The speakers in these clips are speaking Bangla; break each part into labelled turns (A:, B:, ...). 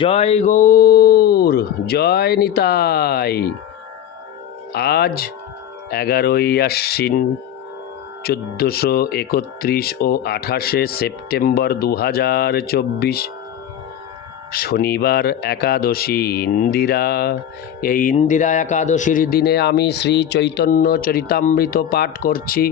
A: জয় গৌর জয় নিতাই আজ এগারোই আশ্বিন চোদ্দোশো একত্রিশ ও আঠাশে সেপ্টেম্বর দু হাজার চব্বিশ শনিবার একাদশী ইন্দিরা এই ইন্দিরা একাদশীর দিনে আমি শ্রী চৈতন্য চরিতামৃত পাঠ করছি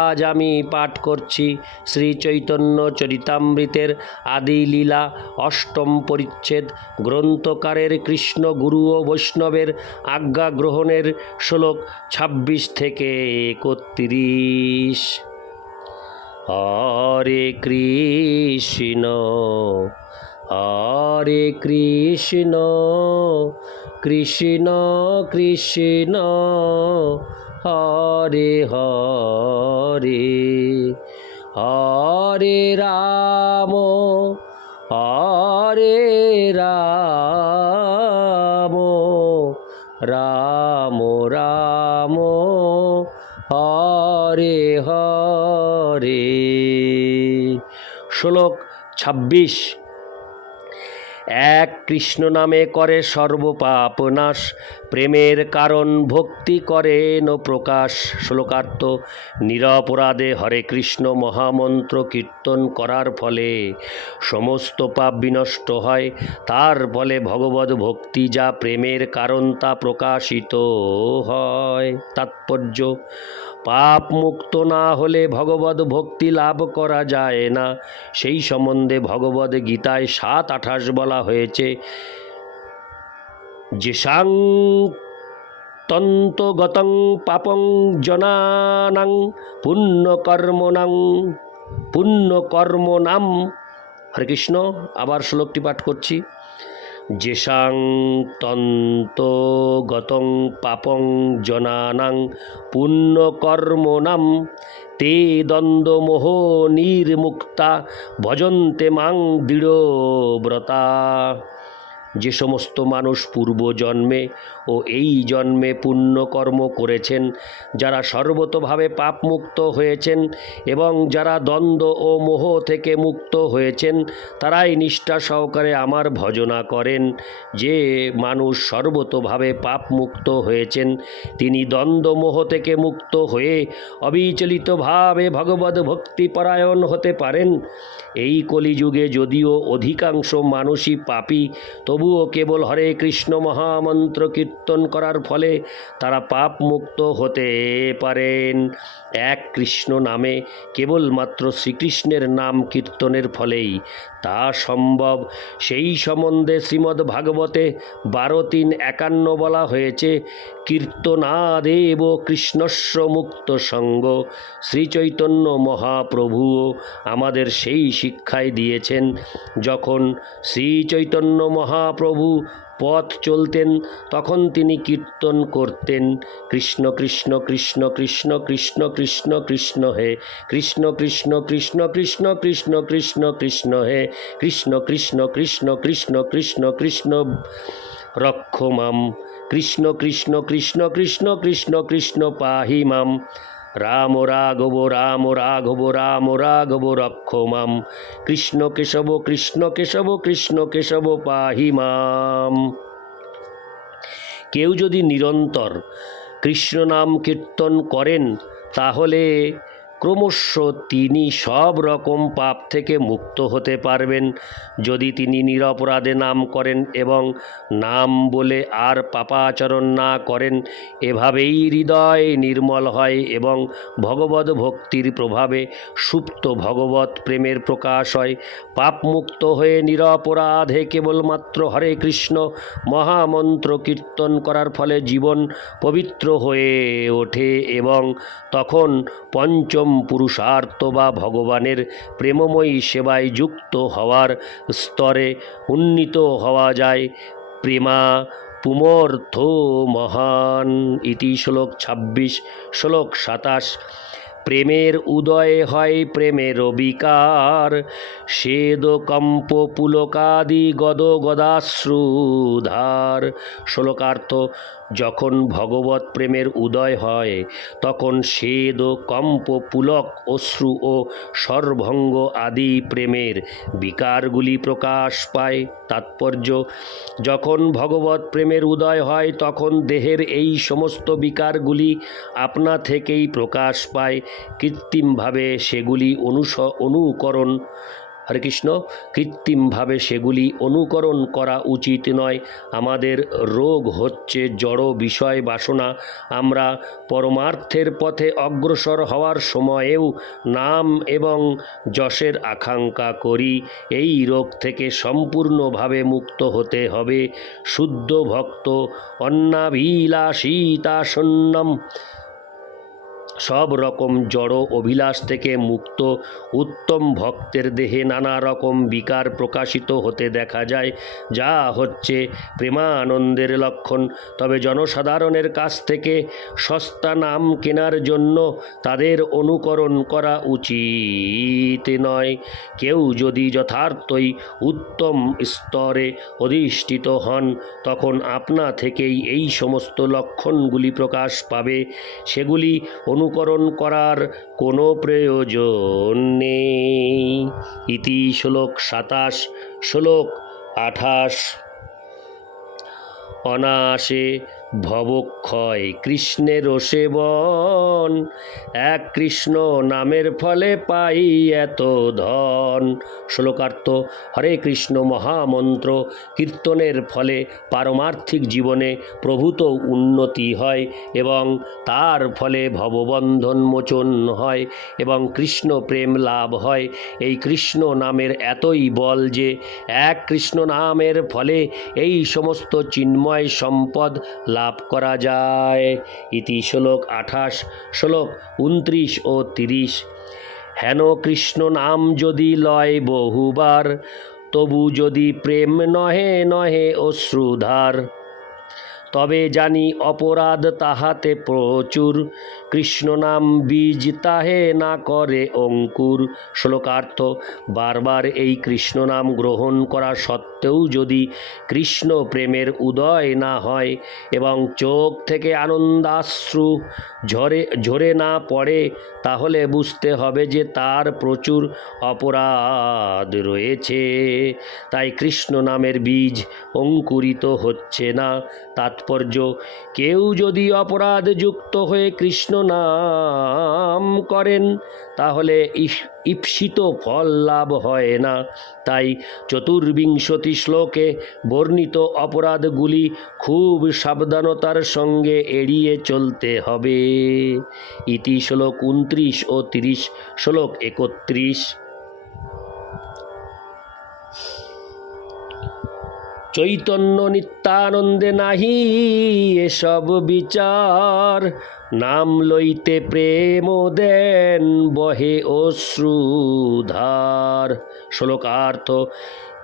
A: আজ আমি পাঠ করছি শ্রী চৈতন্য চরিতামৃতের আদি লীলা অষ্টম পরিচ্ছেদ গ্রন্থকারের কৃষ্ণ গুরু ও বৈষ্ণবের আজ্ঞা গ্রহণের শ্লোক ২৬ থেকে একত্রিশ অরে কৃষ্ণ হরে কৃষ্ণ কৃষ্ণ কৃষ্ণ হরে হরে হরে রাম হরে রাম রাম রাম হরে হরে শ্লোক ছাব্বিশ এক কৃষ্ণ নামে করে সর্বপাপ নাশ প্রেমের কারণ ভক্তি করেন প্রকাশ শ্লোকার্থ নিরপরাধে হরে কৃষ্ণ মহামন্ত্র কীর্তন করার ফলে সমস্ত পাপ বিনষ্ট হয় তার ফলে ভগবত ভক্তি যা প্রেমের কারণ তা প্রকাশিত হয় তাৎপর্য পাপ মুক্ত না হলে ভগবত ভক্তি লাভ করা যায় না সেই সম্বন্ধে ভগবত গীতায় সাত আঠাশ বলা হয়েছে যিশাং তন্তগতং পাপং জনানাং পুণ্যকর্মণাং পুণ্যকর্ম নাম হরে কৃষ্ণ আবার শ্লোকটি পাঠ করছি যেসাং তন্তগতং পাপং জনানাং পুণ্যকর্মণাম তে দ্বন্দ্বমোহ নির্মুক্তা ভজন্তে মাং দৃঢ়ব্রতা যে সমস্ত মানুষ পূর্ব জন্মে ও এই জন্মে পুণ্যকর্ম করেছেন যারা সর্বতভাবে পাপমুক্ত হয়েছেন এবং যারা দ্বন্দ্ব ও মোহ থেকে মুক্ত হয়েছেন তারাই নিষ্ঠা সহকারে আমার ভজনা করেন যে মানুষ সর্বতভাবে পাপমুক্ত হয়েছেন তিনি মোহ থেকে মুক্ত হয়ে অবিচলিতভাবে ভগবত ভক্তিপরায়ণ হতে পারেন এই কলিযুগে যদিও অধিকাংশ মানুষই পাপি তবু তবুও কেবল হরে কৃষ্ণ মহামন্ত্র কীর্তন করার ফলে তারা পাপ মুক্ত হতে পারেন এক কৃষ্ণ নামে কেবলমাত্র শ্রীকৃষ্ণের নাম কীর্তনের ফলেই তা সম্ভব সেই সম্বন্ধে শ্রীমদ্ ভাগবতে বারো তিন একান্ন বলা হয়েছে কীর্তনাদেব কৃষ্ণস্ব মুক্ত সঙ্গ শ্রীচৈতন্য মহাপ্রভুও আমাদের সেই শিক্ষায় দিয়েছেন যখন শ্রীচৈতন্য মহাপ্রভু পথ চলতেন তখন তিনি কীর্তন করতেন কৃষ্ণ কৃষ্ণ কৃষ্ণ কৃষ্ণ কৃষ্ণ কৃষ্ণ কৃষ্ণ হে কৃষ্ণ কৃষ্ণ কৃষ্ণ কৃষ্ণ কৃষ্ণ কৃষ্ণ কৃষ্ণ হে কৃষ্ণ কৃষ্ণ কৃষ্ণ কৃষ্ণ কৃষ্ণ কৃষ্ণ রক্ষমাম কৃষ্ণ কৃষ্ণ কৃষ্ণ কৃষ্ণ কৃষ্ণ কৃষ্ণ পাহিমাম রাম রাঘব রাম রাঘব রাম রাঘব রক্ষ মাম কৃষ্ণ কেশব কৃষ্ণ কেশব কৃষ্ণ কেশব পাহি মাম কেউ যদি নিরন্তর কৃষ্ণ নাম কীর্তন করেন তাহলে ক্রমশ তিনি সব রকম পাপ থেকে মুক্ত হতে পারবেন যদি তিনি নিরপরাধে নাম করেন এবং নাম বলে আর পাপাচরণ না করেন এভাবেই হৃদয় নির্মল হয় এবং ভগবত ভক্তির প্রভাবে সুপ্ত ভগবত প্রেমের প্রকাশ হয় পাপ মুক্ত হয়ে নিরপরাধে কেবলমাত্র হরে কৃষ্ণ মহামন্ত্র কীর্তন করার ফলে জীবন পবিত্র হয়ে ওঠে এবং তখন পঞ্চম পুরুষার্থ বা ভগবানের প্রেমময়ী সেবায় যুক্ত হওয়ার স্তরে উন্নীত হওয়া যায় প্রেমা পুমর্থ মহান ইতি শ্লোক ছাব্বিশ শ্লোক সাতাশ প্রেমের উদয় হয় প্রেমের বিকার সেদ কম্প পুলকাদি গদ গদাশ্রুধার শ্লোকার্থ যখন ভগবত প্রেমের উদয় হয় তখন সেদ ও কম্প পুলক অশ্রু ও সর্বঙ্গ আদি প্রেমের বিকারগুলি প্রকাশ পায় তাৎপর্য যখন ভগবত প্রেমের উদয় হয় তখন দেহের এই সমস্ত বিকারগুলি আপনা থেকেই প্রকাশ পায় কৃত্রিমভাবে সেগুলি অনুস অনুকরণ হরে কৃষ্ণ কৃত্রিমভাবে সেগুলি অনুকরণ করা উচিত নয় আমাদের রোগ হচ্ছে জড় বিষয় বাসনা আমরা পরমার্থের পথে অগ্রসর হওয়ার সময়েও নাম এবং যশের আকাঙ্ক্ষা করি এই রোগ থেকে সম্পূর্ণভাবে মুক্ত হতে হবে শুদ্ধ ভক্ত অন্নাভিলাষিতাশন্নম সব রকম জড় অভিলাষ থেকে মুক্ত উত্তম ভক্তের দেহে নানা রকম বিকার প্রকাশিত হতে দেখা যায় যা হচ্ছে প্রেমানন্দের লক্ষণ তবে জনসাধারণের কাছ থেকে সস্তা নাম কেনার জন্য তাদের অনুকরণ করা উচিত নয় কেউ যদি যথার্থই উত্তম স্তরে অধিষ্ঠিত হন তখন আপনা থেকেই এই সমস্ত লক্ষণগুলি প্রকাশ পাবে সেগুলি অনু অনুকরণ করার কোনো প্রয়োজন নেই ইতি শ্লোক সাতাশ শ্লোক আঠাশ অনায়াসে ভবক্ষয় কৃষ্ণের সেবন এক কৃষ্ণ নামের ফলে পাই এত ধন শ্লোকার্থ হরে কৃষ্ণ মহামন্ত্র কীর্তনের ফলে পারমার্থিক জীবনে প্রভূত উন্নতি হয় এবং তার ফলে ভববন্ধন মোচন হয় এবং কৃষ্ণ প্রেম লাভ হয় এই কৃষ্ণ নামের এতই বল যে এক কৃষ্ণ নামের ফলে এই সমস্ত চিন্ময় সম্পদ লাভ লাভ করা যায় ইতি শ্লোক আঠাশ শ্লোক উনত্রিশ ও তিরিশ হেন কৃষ্ণ নাম যদি লয় বহুবার তবু যদি প্রেম নহে নহে অশ্রুধার তবে জানি অপরাধ তাহাতে প্রচুর কৃষ্ণ নাম বীজ তাহে না করে অঙ্কুর শ্লোকার্থ বারবার এই কৃষ্ণ নাম গ্রহণ করা সত্ত্বে সত্ত্বেও যদি কৃষ্ণ প্রেমের উদয় না হয় এবং চোখ থেকে আনন্দাশ্রু ঝরে ঝরে না পড়ে তাহলে বুঝতে হবে যে তার প্রচুর অপরাধ রয়েছে তাই কৃষ্ণ নামের বীজ অঙ্কুরিত হচ্ছে না তাৎপর্য কেউ যদি অপরাধ যুক্ত হয়ে কৃষ্ণ নাম করেন তাহলে ঈপ্সিত ফল লাভ হয় না তাই চতুর্বিংশতি শ্লোকে বর্ণিত অপরাধগুলি খুব সাবধানতার সঙ্গে এড়িয়ে চলতে হবে ইতি শ্লোক উনত্রিশ ও তিরিশ শ্লোক একত্রিশ চৈতন্য নিত্যানন্দে নাহি এসব বিচার নাম লইতে প্রেম দেন বহে অশ্রুধার শ্লোকার্থ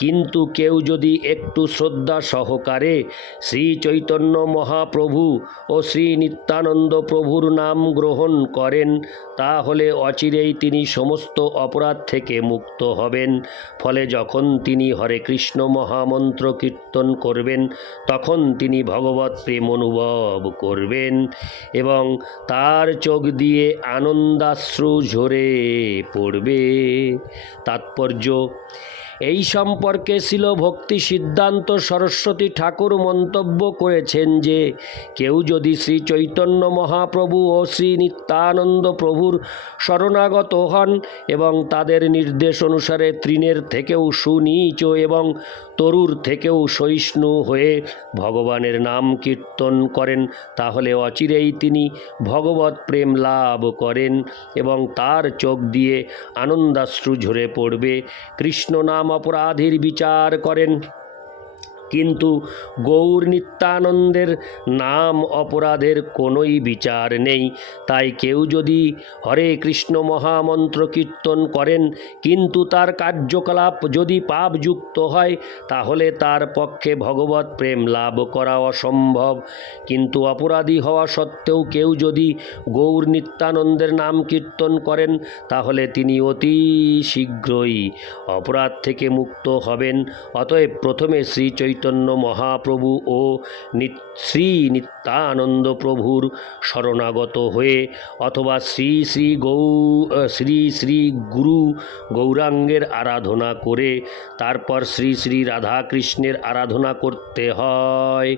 A: কিন্তু কেউ যদি একটু শ্রদ্ধা সহকারে শ্রী চৈতন্য মহাপ্রভু ও শ্রী নিত্যানন্দ প্রভুর নাম গ্রহণ করেন তাহলে অচিরেই তিনি সমস্ত অপরাধ থেকে মুক্ত হবেন ফলে যখন তিনি হরে কৃষ্ণ মহামন্ত্র কীর্তন করবেন তখন তিনি ভগবত প্রেম অনুভব করবেন এবং তার চোখ দিয়ে আনন্দাশ্রু ঝরে পড়বে তাৎপর্য এই সম্পর্কে ছিল ভক্তি সিদ্ধান্ত সরস্বতী ঠাকুর মন্তব্য করেছেন যে কেউ যদি শ্রী চৈতন্য মহাপ্রভু ও শ্রী নিত্যানন্দ প্রভুর শরণাগত হন এবং তাদের নির্দেশ অনুসারে তৃণের থেকেও সুনীচ এবং তরুর থেকেও সহিষ্ণু হয়ে ভগবানের নাম কীর্তন করেন তাহলে অচিরেই তিনি ভগবত প্রেম লাভ করেন এবং তার চোখ দিয়ে আনন্দাশ্রু ঝরে পড়বে কৃষ্ণ নাম অপরাধীর বিচার করেন কিন্তু গৌর নিত্যানন্দের নাম অপরাধের কোনোই বিচার নেই তাই কেউ যদি হরে কৃষ্ণ মহামন্ত্র কীর্তন করেন কিন্তু তার কার্যকলাপ যদি পাপযুক্ত হয় তাহলে তার পক্ষে ভগবত প্রেম লাভ করা অসম্ভব কিন্তু অপরাধী হওয়া সত্ত্বেও কেউ যদি গৌর নিত্যানন্দের নাম কীর্তন করেন তাহলে তিনি অতি শীঘ্রই অপরাধ থেকে মুক্ত হবেন অতএব প্রথমে শ্রী চৈতন্য মহাপ্রভু ও শ্রী নিত্যানন্দ প্রভুর শরণাগত হয়ে অথবা শ্রী শ্রী গৌ শ্রী শ্রী গুরু গৌরাঙ্গের আরাধনা করে তারপর শ্রী শ্রী রাধাকৃষ্ণের আরাধনা করতে হয়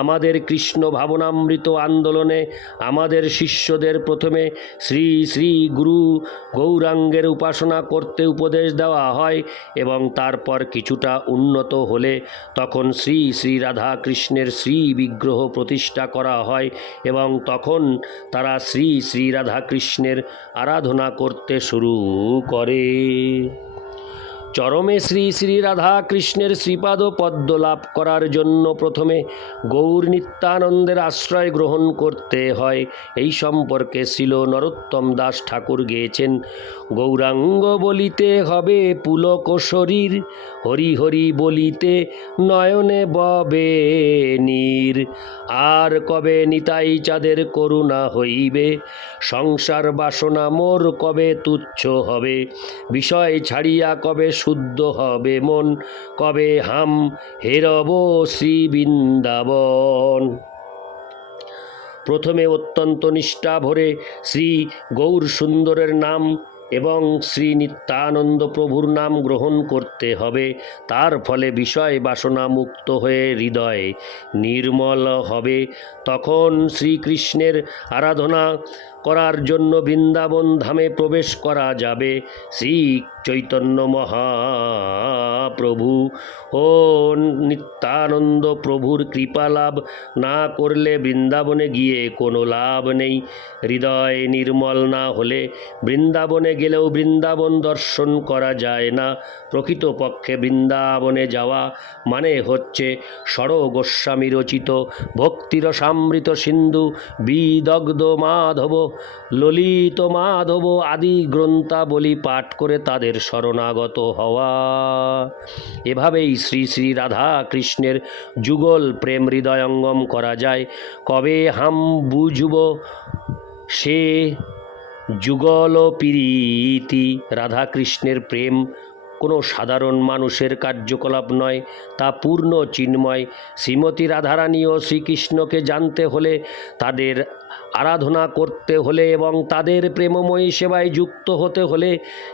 A: আমাদের কৃষ্ণ ভাবনামৃত আন্দোলনে আমাদের শিষ্যদের প্রথমে শ্রী শ্রী গুরু গৌরাঙ্গের উপাসনা করতে উপদেশ দেওয়া হয় এবং তারপর কিছুটা উন্নত হলে তখন শ্রী শ্রী রাধা কৃষ্ণের শ্রী বিগ্রহ প্রতিষ্ঠা করা হয় এবং তখন তারা শ্রী শ্রী রাধা কৃষ্ণের আরাধনা করতে শুরু করে চরমে শ্রী শ্রী রাধা কৃষ্ণের শ্রীপাদ পদ্ম লাভ করার জন্য প্রথমে গৌর নিত্যানন্দের আশ্রয় গ্রহণ করতে হয় এই সম্পর্কে শিল নরোত্তম দাস ঠাকুর গেয়েছেন গৌরাঙ্গ বলিতে হবে পুলক শরীর হরি হরি বলিতে নয়নে ববে নীর আর কবে নিতাই চাঁদের করুণা হইবে সংসার বাসনা মোর কবে তুচ্ছ হবে বিষয় ছাড়িয়া কবে শুদ্ধ হবে মন কবে হাম হেরব শ্রী বৃন্দাবন প্রথমে অত্যন্ত নিষ্ঠা ভরে শ্রী গৌর সুন্দরের নাম এবং শ্রী নিত্যানন্দ প্রভুর নাম গ্রহণ করতে হবে তার ফলে বিষয় বাসনা মুক্ত হয়ে হৃদয় নির্মল হবে তখন শ্রীকৃষ্ণের আরাধনা করার জন্য বৃন্দাবন ধামে প্রবেশ করা যাবে শ্রী চৈতন্য মহাপ্রভু ও নিত্যানন্দ প্রভুর কৃপা লাভ না করলে বৃন্দাবনে গিয়ে কোনো লাভ নেই হৃদয় নির্মল না হলে বৃন্দাবনে গেলেও বৃন্দাবন দর্শন করা যায় না প্রকৃতপক্ষে বৃন্দাবনে যাওয়া মানে হচ্ছে সর গোস্বামী রচিত ভক্তির সামৃত সিন্ধু বিদগ্ধ মাধব ললিত মাধব আদি গ্রন্থাবলী পাঠ করে তাদের চরণের শরণাগত হওয়া এভাবেই শ্রী শ্রী রাধা কৃষ্ণের যুগল প্রেম হৃদয়ঙ্গম করা যায় কবে হাম বুঝব সে যুগল পিরিতি রাধাকৃষ্ণের প্রেম কোনো সাধারণ মানুষের কার্যকলাপ নয় তা পূর্ণ চিন্ময় শ্রীমতী রাধারানী ও শ্রীকৃষ্ণকে জানতে হলে তাদের আরাধনা করতে হলে এবং তাদের প্রেমময়ী সেবায় যুক্ত হতে হলে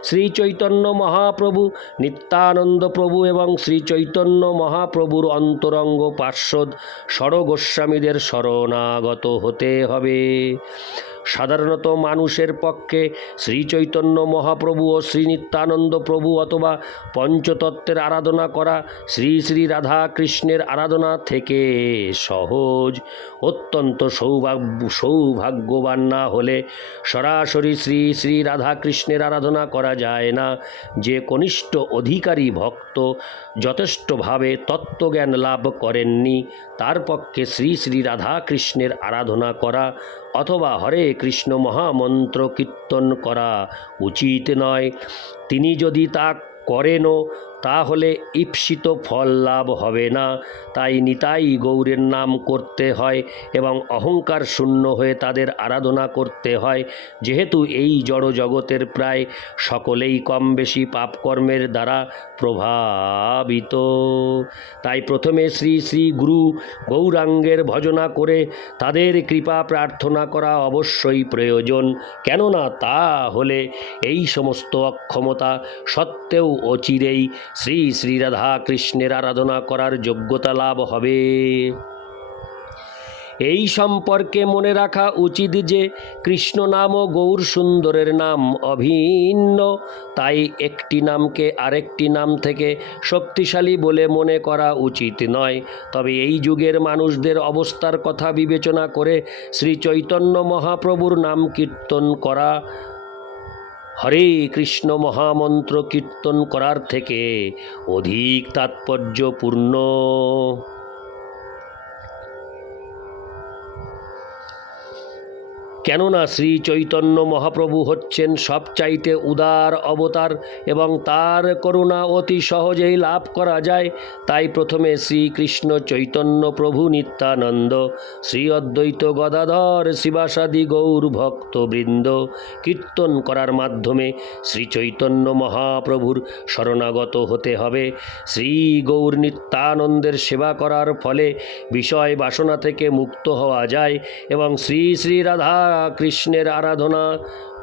A: শ্রীচৈতন্য মহাপ্রভু নিত্যানন্দ প্রভু এবং শ্রীচৈতন্য মহাপ্রভুর অন্তরঙ্গ পার্শ্বদ সরগোস্বামীদের শরণাগত হতে হবে সাধারণত মানুষের পক্ষে শ্রীচৈতন্য মহাপ্রভু ও শ্রীনিত্যানন্দ প্রভু অথবা পঞ্চতত্ত্বের আরাধনা করা শ্রী শ্রী রাধা কৃষ্ণের আরাধনা থেকে সহজ অত্যন্ত সৌভাগ্য সৌভাগ্যবান না হলে সরাসরি শ্রী শ্রী রাধা কৃষ্ণের আরাধনা করা যায় না যে কনিষ্ঠ অধিকারী ভক্ত যথেষ্টভাবে তত্ত্বজ্ঞান লাভ করেননি তার পক্ষে শ্রী শ্রী রাধা কৃষ্ণের আরাধনা করা অথবা হরে কৃষ্ণ মহামন্ত্র কীর্তন করা উচিত নয় তিনি যদি তা করেনও তাহলে ঈপ্সিত ফল লাভ হবে না তাই নিতাই গৌরের নাম করতে হয় এবং অহংকার শূন্য হয়ে তাদের আরাধনা করতে হয় যেহেতু এই জড় জগতের প্রায় সকলেই কম বেশি পাপকর্মের দ্বারা প্রভাবিত তাই প্রথমে শ্রী শ্রী গুরু গৌরাঙ্গের ভজনা করে তাদের কৃপা প্রার্থনা করা অবশ্যই প্রয়োজন কেননা তা হলে এই সমস্ত অক্ষমতা সত্ত্বেও অচিরেই শ্রী শ্রী কৃষ্ণের আরাধনা করার যোগ্যতা লাভ হবে এই সম্পর্কে মনে রাখা উচিত যে কৃষ্ণ নাম ও গৌর সুন্দরের নাম অভিন্ন তাই একটি নামকে আরেকটি নাম থেকে শক্তিশালী বলে মনে করা উচিত নয় তবে এই যুগের মানুষদের অবস্থার কথা বিবেচনা করে শ্রী চৈতন্য মহাপ্রভুর নাম কীর্তন করা হরে কৃষ্ণ মহামন্ত্র কীর্তন করার থেকে অধিক তাৎপর্যপূর্ণ কেননা শ্রী চৈতন্য মহাপ্রভু হচ্ছেন সবচাইতে উদার অবতার এবং তার করুণা অতি সহজেই লাভ করা যায় তাই প্রথমে শ্রীকৃষ্ণ চৈতন্য প্রভু নিত্যানন্দ শ্রী অদ্বৈত গদাধর শিবাসাদি গৌর ভক্তবৃন্দ কীর্তন করার মাধ্যমে শ্রী চৈতন্য মহাপ্রভুর শরণাগত হতে হবে শ্রী গৌর নিত্যানন্দের সেবা করার ফলে বিষয় বাসনা থেকে মুক্ত হওয়া যায় এবং শ্রী শ্রী রাধা কৃষ্ণের আরাধনা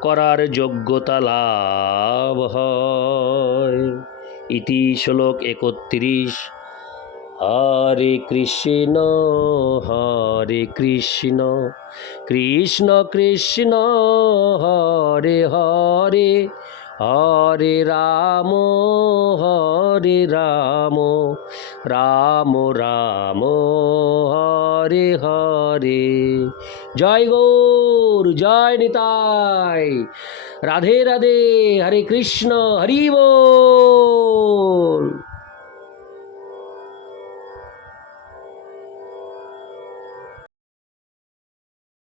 A: করার যোগ্যতা লাভ হয় ইতি শ্লোক একত্রিশ হরে কৃষ্ণ হরে কৃষ্ণ কৃষ্ণ কৃষ্ণ হরে হরে হরে রাম হরে রাম রাম রাম হরে হরে জয় গৌর জয় নিতাই রাধে রাধে হরে কৃষ্ণ হরি বল